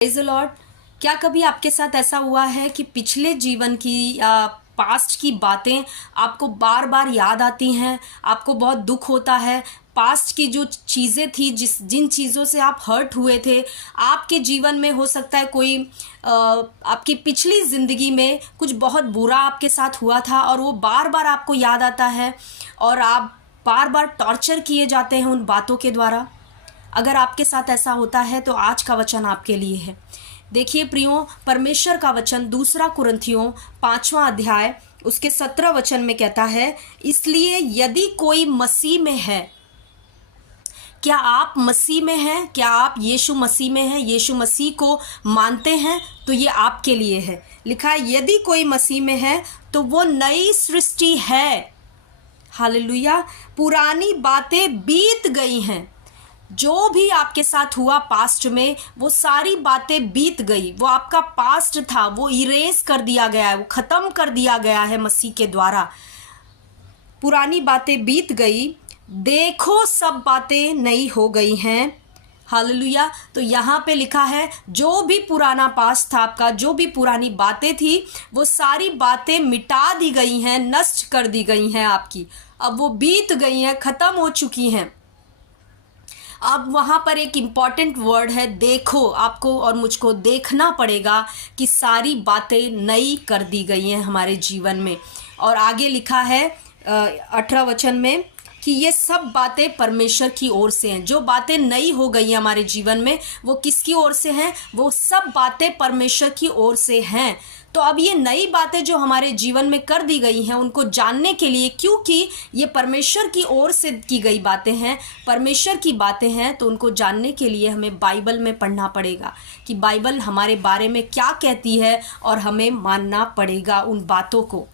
Praise the Lord. क्या कभी आपके साथ ऐसा हुआ है कि पिछले जीवन की या पास्ट की बातें आपको बार बार याद आती हैं, आपको बहुत दुख होता है? पास्ट की जो चीज़ें थी, जिन चीज़ों से आप हर्ट हुए थे, आपके जीवन में हो सकता है कोई आपकी पिछली ज़िंदगी में कुछ बहुत बुरा आपके साथ हुआ था और वो बार बार आपको याद आता है और आप बार बार टॉर्चर किए जाते हैं उन बातों के द्वारा। अगर आपके साथ ऐसा होता है तो आज का वचन आपके लिए है। देखिए प्रियो, परमेश्वर का वचन दूसरा कुरिन्थियों 5वां अध्याय उसके 17 वचन में कहता है, इसलिए यदि कोई मसीह में है। क्या आप मसीह में हैं? क्या आप यीशु मसीह में हैं? यीशु मसीह को मानते हैं? तो ये आपके लिए है। लिखा है यदि कोई मसीह में है तो वो नई सृष्टि है। हालेलुया। पुरानी बातें बीत गई हैं। जो भी आपके साथ हुआ पास्ट में, वो सारी बातें बीत गई। वो आपका पास्ट था, वो इरेज कर दिया गया है, वो ख़त्म कर दिया गया है मसीह के द्वारा। पुरानी बातें बीत गई, देखो सब बातें नई हो गई हैं। हालेलुया। तो यहाँ पे लिखा है जो भी पुराना पास्ट था आपका, जो भी पुरानी बातें थी, वो सारी बातें मिटा दी गई हैं, नष्ट कर दी गई हैं आपकी। अब वो बीत गई हैं, ख़त्म हो चुकी हैं। अब वहाँ पर एक इम्पॉर्टेंट वर्ड है देखो। आपको और मुझको देखना पड़ेगा कि सारी बातें नई कर दी गई हैं हमारे जीवन में। और आगे लिखा है 18 वचन में कि ये सब बातें परमेश्वर की ओर से हैं। जो बातें नई हो गई हैं हमारे जीवन में, वो किसकी ओर से हैं? वो सब बातें परमेश्वर की ओर से हैं। तो अब ये नई बातें जो हमारे जीवन में कर दी गई हैं, उनको जानने के लिए, क्योंकि ये परमेश्वर की ओर से की गई बातें हैं, परमेश्वर की बातें हैं, तो उनको जानने के लिए हमें बाइबल में पढ़ना पड़ेगा कि बाइबल हमारे बारे में क्या कहती है और हमें मानना पड़ेगा उन बातों को।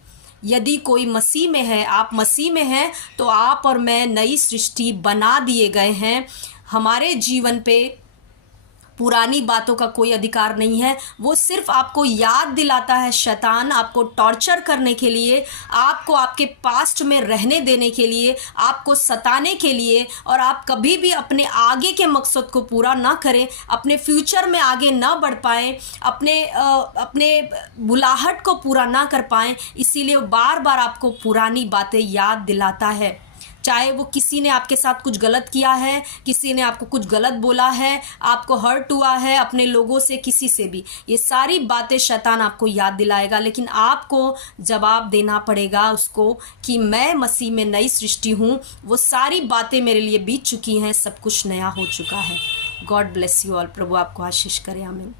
यदि कोई मसीह में है, आप मसीह में हैं, तो आप और मैं नई सृष्टि बना दिए गए हैं। हमारे जीवन पे पुरानी बातों का कोई अधिकार नहीं है। वो सिर्फ आपको याद दिलाता है, शैतान आपको टॉर्चर करने के लिए, आपको आपके पास्ट में रहने देने के लिए, आपको सताने के लिए, और आप कभी भी अपने आगे के मकसद को पूरा ना करें, अपने फ्यूचर में आगे ना बढ़ पाएँ, अपने बुलाहट को पूरा ना कर पाएँ। इसीलिए बार बार आपको पुरानी बातें याद दिलाता है। चाहे वो किसी ने आपके साथ कुछ गलत किया है, किसी ने आपको कुछ गलत बोला है, आपको हर्ट हुआ है अपने लोगों से, किसी से भी, ये सारी बातें शैतान आपको याद दिलाएगा। लेकिन आपको जवाब देना पड़ेगा उसको कि मैं मसीह में नई सृष्टि हूँ। वो सारी बातें मेरे लिए बीत चुकी हैं, सब कुछ नया हो चुका है। God bless you all. प्रभु आपको आशीष करे। आमीन।